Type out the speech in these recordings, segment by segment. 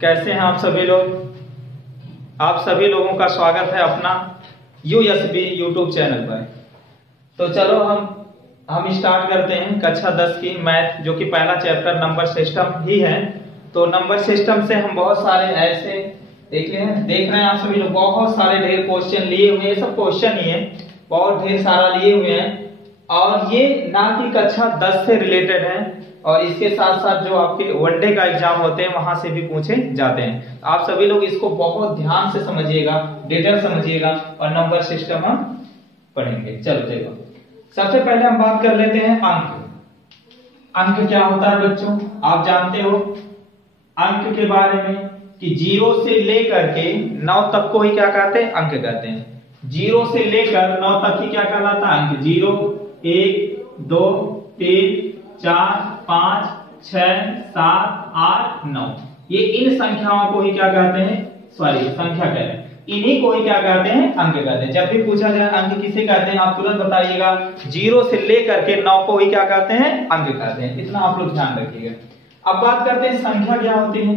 कैसे हैं आप सभी लोग। आप सभी लोगों का स्वागत है अपना यूएसबी यूट्यूब चैनल पर। तो चलो हम स्टार्ट करते हैं कक्षा 10 की मैथ, जो कि पहला चैप्टर नंबर सिस्टम ही है। तो नंबर सिस्टम से हम बहुत सारे ऐसे देख रहे हैं आप सभी लोग, बहुत सारे ढेर क्वेश्चन लिए हुए हैं। सब क्वेश्चन ही है, बहुत ढेर सारा लिए हुए हैं और ये ना कि कक्षा 10 से रिलेटेड है और इसके साथ साथ जो आपके वनडे का एग्जाम होते हैं वहां से भी पूछे जाते हैं। आप सभी लोग इसको बहुत ध्यान से समझिएगा, डिटेल समझिएगा और नंबर सिस्टम हम पढ़ेंगे। चलो देखो, सबसे पहले हम बात कर लेते हैं अंक। अंक क्या होता है बच्चों, आप जानते हो अंक के बारे में कि 0 से लेकर के 9 तक को ही क्या कहते हैं, अंक कहते हैं। 0 से लेकर 9 तक ही क्या कहलाता है, अंक। 0 1 2 3 4 5 6 7 8 9, ये इन संख्याओं को ही क्या कहते हैं, संख्या कहते हैं। इन्हीं को ही क्या कहते हैं, अंक कहते हैं। जब भी पूछा जाए अंक किसे कहते हैं, आप तुरंत बताइएगा। 0 से लेकर के 9 को ही क्या कहते हैं, अंक कहते हैं। इतना आप लोग ध्यान रखिएगा। अब बात करते हैं संख्या क्या होती है।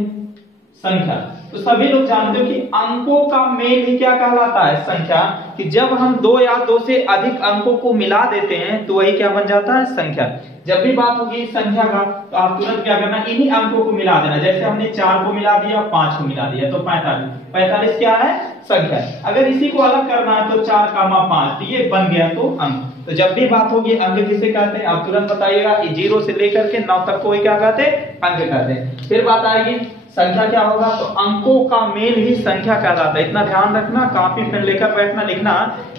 संख्या तो सभी लोग जानते हो कि अंकों का मेल ही क्या कहलाता है, संख्या। कि जब हम 2 या 2 से अधिक अंकों को मिला देते हैं तो वही क्या बन जाता है, संख्या। जब भी बात होगी संख्या का तो आप तुरंत क्या करना, इन्हीं अंकों को मिला देना। जैसे हमने 4 को मिला दिया, 5 को मिला दिया तो 45। 45 क्या है, संख्या। अगर इसी को अलग करना है तो 4, 5 ये बन गया तो अंक। तो जब भी बात होगी अंक किसे कहते हैं, आप तुरंत बताइएगा। 0 से लेकर के 9 तक को ही क्या कहते हैं, अंक कहते हैं। फिर बात आएगी संख्या क्या होगा, तो अंकों का मेल ही संख्या कहलाता है। इतना ध्यान रखना, कॉपी पेन लेकर बैठना, लिखना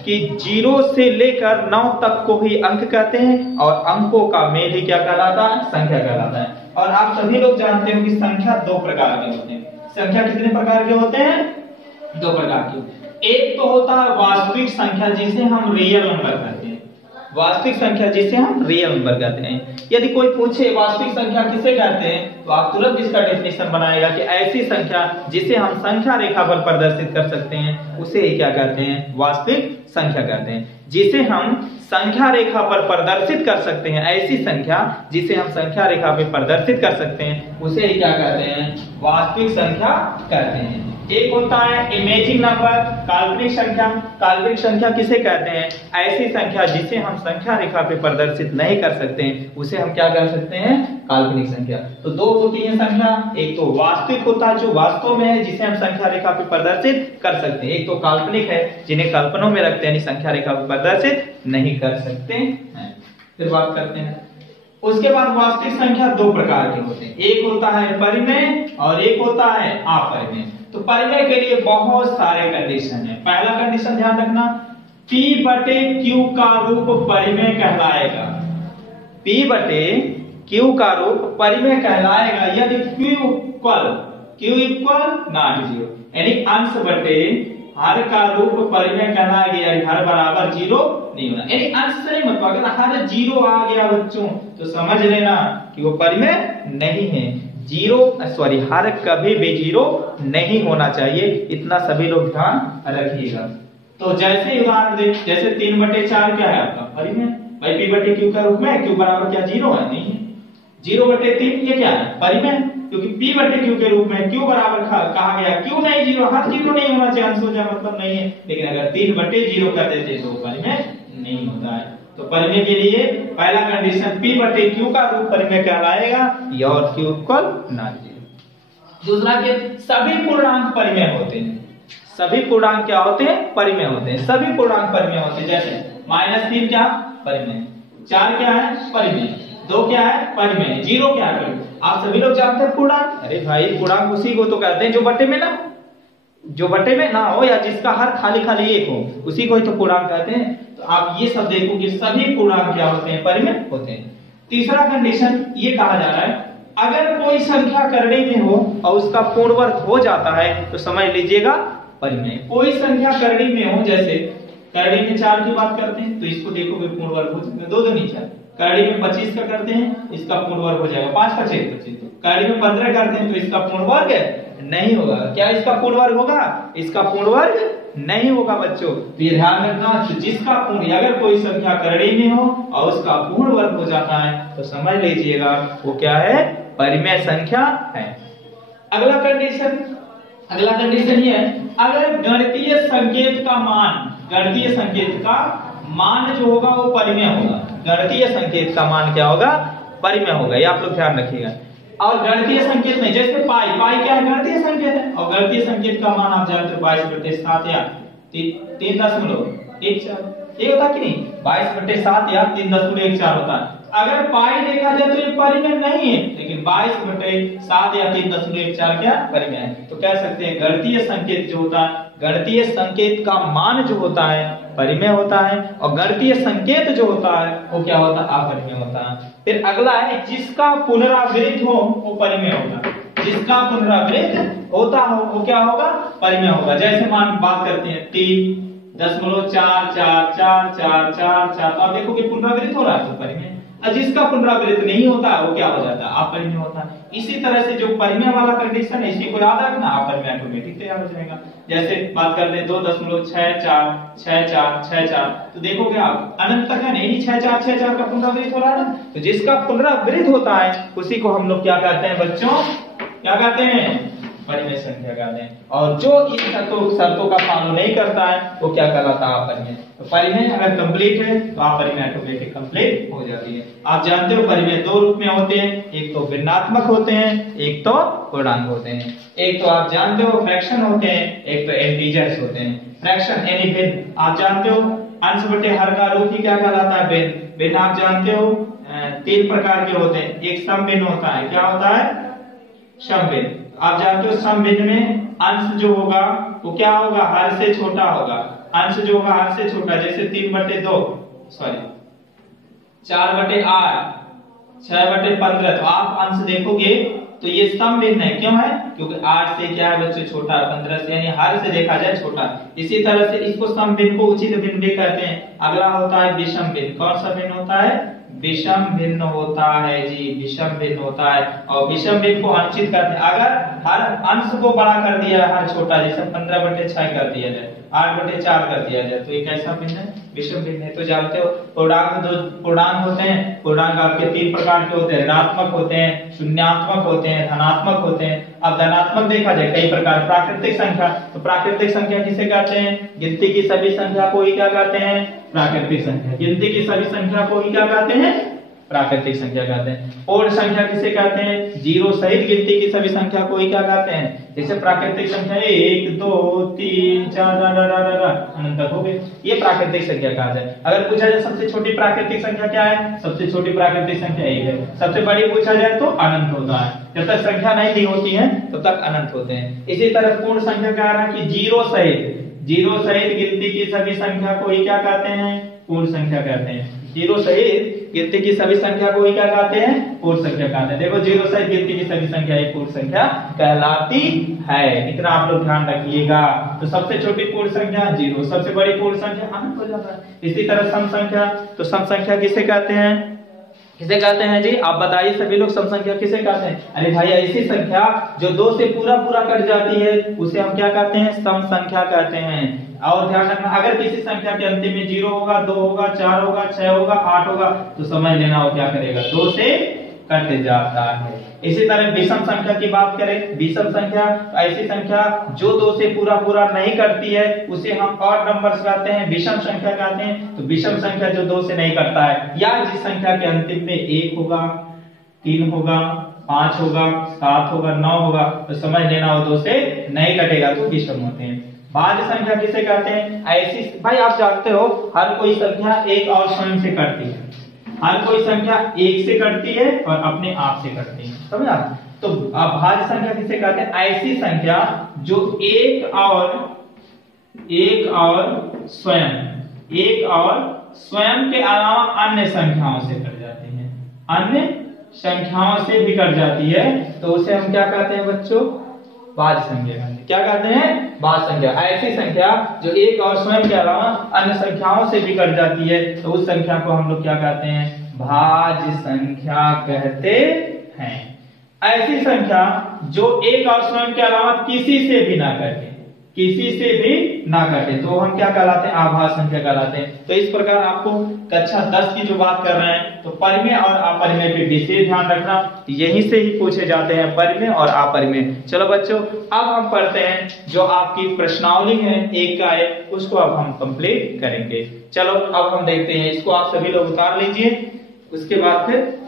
कि 0 से लेकर 9 तक को ही अंक कहते हैं और अंकों का मेल ही क्या कहलाता है, संख्या कहलाता है। और आप सभी लोग जानते हो कि संख्या 2 प्रकार के होते हैं। संख्या कितने प्रकार के होते हैं, 2 प्रकार के। एक तो होता है वास्तविक संख्या जिसे हम रियल नंबर कहते हैं। वास्तविक संख्या जिसे हम रियल नंबर कहते हैं। यदि कोई पूछे वास्तविक संख्या किसे कहते हैं तो आप तुरंत इसका डेफिनेशन बनाएगा कि ऐसी संख्या जिसे हम संख्या रेखा पर प्रदर्शित कर सकते हैं उसे ही क्या कहते हैं, वास्तविक संख्या कहते हैं। जिसे हम संख्या रेखा पर प्रदर्शित कर सकते हैं, ऐसी संख्या जिसे हम संख्या रेखा पर प्रदर्शित कर सकते हैं उसे ही क्या कहते हैं, वास्तविक संख्या कहते हैं। एक होता है इमेजिंग नंबर, काल्पनिक संख्या। काल्पनिक संख्या किसे कहते हैं, ऐसी संख्या जिसे हम संख्या रेखा पे प्रदर्शित नहीं कर सकते हैं उसे हम क्या कर सकते हैं, काल्पनिक संख्या। तो 2 होती है संख्या, एक तो वास्तविक होता है जो वास्तव में है जिसे हम संख्या रेखा पे प्रदर्शित कर सकते हैं, एक तो काल्पनिक है जिन्हें कल्पनाओं में रखते हैं, संख्या रेखा पे प्रदर्शित नहीं कर सकते हैं। फिर बात करते हैं उसके बाद वास्तविक संख्या 2 प्रकार के होते हैं। एक होता है परिमेय और एक होता है अपरिमेय। तो परिमेय के लिए बहुत सारे कंडीशन है। पहला कंडीशन ध्यान रखना, P/Q का रूप परिमेय कहलाएगा। P/Q का रूप परिमेय कहलाएगा यदि Q इक्वल नॉट 0, यानी अंश बटे हर का रूप परिमेय कहलाएगा, यानी हर बराबर 0 नहीं होना। यानी अंश से नहीं मतलब, अगर हर 0 आ गया बच्चों तो समझ लेना कि वो परिमेय नहीं है। हर कभी भी 0 नहीं होना चाहिए, इतना सभी लोग ध्यान रखिएगा। तो जैसे उदाहरण दे, जैसे 3/4 क्या है आपका परिमेय, भाई P/Q का रूप में Q बराबर क्या 0 है, नहीं। 0/3 ये क्या है, परिमेय, क्योंकि P/Q के रूप में Q बराबर कहा गया, Q नहीं 0, हर 0 नहीं होना चाहिए, अंश हो जाए मतलब नहीं है। लेकिन अगर 3/0 कर देते तो परिमेय नहीं होता है। तो परिमेय के लिए पहला कंडीशन P/Q का रूप परिमेय कहलाएगा और Q इक्वल नॉट 0। दूसरा के सभी पूर्णांक परिमेय होते हैं। सभी पूर्णांक क्या होते हैं, परिमेय होते हैं। सभी पूर्णांक परिमेय होते हैं। जैसे -3 क्या परिमेय, 4 क्या है परिमेय, 2 क्या है परिमेय, 0 क्या है। आप सभी लोग जानते हैं पूर्णांक, अरे भाई पूर्णांक उसी को तो कहते हैं जो बटे में ना हो या जिसका हर खाली एक हो, उसी को ही तो पूर्णांक कहते हैं। तो आप ये सब देखो कि सभी पूर्णांक क्या होते हैं, परिमेय होते हैं। तीसरा कंडीशन ये कहा जा रहा है, अगर कोई संख्या करने में हो और उसका पूर्ण वर्ग हो जाता है तो समझ लीजिएगा परिमेय। कोई संख्या करने में हो, जैसे करने में 4 की बात करते हैं तो इसको देखोगे पूर्ण वर्ग हो जाएगा, 2 2 4। करने में 25 का करते हैं, इसका पूर्ण वर्ग हो जाएगा 5 5 25। करने में 15 करते हैं तो इसका पूर्ण वर्ग नहीं होगा। क्या इसका पूर्ण वर्ग होगा, इसका पूर्ण वर्ग नहीं होगा बच्चों। तो ये ध्यान रखना, जिसका पूर्ण, अगर कोई संख्या करड़ी में हो और उसका पूर्ण वर्ग हो जाता है तो समझ लीजिएगा वो क्या है, परिमेय संख्या है। अगला कंडीशन ये है, अगर गणितीय संकेत का मान जो होगा वो परिमेय होगा। गणितीय संकेत का मान क्या होगा? परिमेय होगा। ये आप लोग ध्यान रखिएगा। और गणितीय संकेत में जैसे पाई क्या है? गणितीय संकेत है। और गणितीय संकेत का मान आप जानते हो 22/7 या 3.14 ये होता कि नहीं? 22/7 या 3.14 होता है। अगर पाई देखा जाए तो ये परिमेय नहीं है, लेकिन 22/7 या 3.14 क्या परिमेय है। तो कह सकते हैं गणितीय संकेत जो होता है, गणितीय संकेत का मान जो होता है परिमेय होता है, और गणितीय संकेत जो होता है वो क्या होता है? अपरिमेय होता है। फिर अगला है, जिसका पुनरावृत्त हो वो परिमेय होगा। जिसका पुनरावृत्त होता हो वो क्या होगा? परिमेय होगा। जैसे मान बात करते हैं 3.4444444, तो आप देखो कि पुनरावृत्त हो रहा है तो परिमेय। और जिसका पुनरावृत्त नहीं होता वो क्या हो जाता है? अपरिमेय होता है। इसी तरह से जो परिमेय वाला कंडीशन है इसकी को याद रखना, अपरिमेय ऑटोमेटिक तैयार हो जाएगा। जैसे बात करते हैं 2.646464, तो देखोगे आप अनंत तक है नहीं, 6464 का पुनरावृत्त हो रहा है ना। तो जिसका पुनरावृत्त होता है उसी को हम लोग क्या कहते हैं बच्चों? क्या कहते हैं? परिमेय संख्या कहते हैं। और जो इन शर्तों का पालन नहीं करता है वो क्या कहलाता है? अपरिमेय। तो परिमेय अगर कंप्लीट है तो अपरिमेय ऑटोमेटिक कंप्लीट हो जाती है। आप जानते हो परिमेय दो रूप में होते हैं, एक तो भिन्नात्मक होते हैं, एक तो पूर्णांक होते हैं। एक तो आप जानते हो फ्रैक्शन होते हैं, एक तो इंटीजर्स होते हैं। फ्रैक्शन यानी भिन्न, आप जानते हो अंश बटे हर का रूप ही क्या कहलाता है? भिन्न। भिन्न आप जानते हो 3 प्रकार के होते हैं। एक सम भिन्न होता है, क्या होता है? सम भिन्न। आप जानते हो सम भिन्न में अंश जो होगा वो क्या होगा? हर से छोटा होगा। अंश जो होगा हर से छोटा, जैसे 4/8, 6/15। तो आप अंश देखोगे तो ये सम भिन्न है। क्यों है? क्योंकि 8 से क्या है बच्चों? छोटा। 15 से यानी हर से देखा जाए छोटा। इसी तरह से इसको सम भिन्न को उचित भिन्न भी कहते हैं। अगला होता है विषम भिन्न। कौन सा भिन्न होता है? विषम भिन्न होता है जी, विषम भिन्न होता है। और विषम भिन्न को अनुचित करते हैं। अगर हर अंश को बड़ा कर दिया है, हर छोटा, जैसे 15/6 कर दिया जाए, 8/4 कर दिया जाए, तो ये कैसा भिन्न है? विषम भिन्न है। तो जानते हो पूर्णांक होते हैं। पूर्णांक आपके 3 प्रकार के होते हैं, ऋणात्मक होते हैं, शून्यात्मक होते हैं, धनात्मक होते हैं। अब धनात्मक देखा जाए कई प्रकार। प्राकृतिक संख्या, तो प्राकृतिक संख्या किसे कहते हैं? गिनती की सभी संख्या को ही क्या कहते हैं? प्राकृतिक संख्या। गिनती की सभी संख्या को ही क्या कहते हैं? प्राकृतिक संख्या कहते हैं। पूर्ण संख्या किसे कहते हैं? जीरो सहित गिनती की सभी संख्या को ही क्या कहते हैं? जैसे प्राकृतिक संख्या 1 2 3 4 अनंत तक हो गए, ये प्राकृतिक संख्या कहा जाए। अगर पूछा जाए सबसे छोटी प्राकृतिक संख्या क्या है? सबसे छोटी प्राकृतिक संख्या 1 है। सबसे बड़ी पूछा जाए तो अनंत होता है। जब तक संख्या नहीं दी होती है तब तक अनंत होते हैं। इसी तरह पूर्ण संख्या कह रहा है कि जीरो सहित गिनती की सभी संख्या को ही क्या कहते हैं? पूर्ण संख्या कहते हैं। जीरो सहित गिनती की सभी संख्या को ही क्या कहते हैं? पूर्ण संख्या कहते हैं। देखो जीरो सहित गिनती की सभी संख्या एक पूर्ण संख्या कहलाती है। इतना आप लोग ध्यान रखिएगा। तो सबसे छोटी पूर्ण संख्या जीरो, सबसे बड़ी पूर्ण संख्या अनंत हो जाता है। इसी तरह सम संख्या, तो सम संख्या किसे कहते हैं? किसे कहते हैं जी? आप बताइए सभी लोग, सम संख्या किसे कहते हैं? अरे भाई ऐसी संख्या जो 2 से पूरा कट जाती है उसे हम क्या कहते हैं? सम संख्या कहते हैं। और ध्यान रखना, अगर किसी संख्या के अंतिम में 0 होगा, 2 होगा, 4 होगा, 6 होगा, 8 होगा, तो समझ लेना वो क्या करेगा? 2 से कट जाता है। इसी तरह विषम संख्या की बात करें, विषम संख्या ऐसी संख्या जो 2 से पूरा नहीं कटती है उसे हम ऑड नंबर्स कहते हैं, विषम संख्या कहते हैं। तो विषम संख्या जो 2 से नहीं कटता है, या जिस संख्या के अंतिम में 1 होगा, 3 होगा, 5 होगा, 7 होगा, 9 होगा, तो समझ लेना वो 2 से नहीं कटेगा, तो विषम होते हैं। भाज्य संख्या किसे कहते हैं? ऐसी भाई आप जानते हो हर कोई संख्या एक और स्वयं से कटती है। हर कोई संख्या एक से कटती है और अपने आप से कटती है, समझा? तो भाज्य संख्या किसे कहते हैं? ऐसी संख्या जो एक और स्वयं के अलावा अन्य संख्याओं से कट जाती है। अन्य संख्याओं से भी कट जाती है, तो उसे हम क्या कहते हैं बच्चों? भाज्य संख्या। क्या कहते हैं? भाज्य संख्या। ऐसी संख्या जो एक और स्वयं के अलावा अन्य संख्याओं से भी कट जाती है, तो उस संख्या को हम लोग क्या कहते हैं? भाज्य संख्या कहते हैं। ऐसी संख्या जो एक और स्वयं के अलावा किसी से भी ना कटे, किसी से भी ना कटे, तो हम क्या कहलाते हैं, आभाज्य संख्या कहलाते हैं। तो इस प्रकार आपको कक्षा 10 की जो बात कर रहे हैं, तो परिमेय और अपरिमेय पे विशेष ध्यान रखना, यहीं से ही पूछे जाते हैं परिमेय और अपरिमेय। चलो बच्चों, अब हम पढ़ते हैं जो आपकी प्रश्नावली है एक का एक, उसको अब हम कंप्लीट करेंगे। चलो अब हम देखते हैं, इसको आप सभी लोग उतार लीजिए, उसके बाद फिर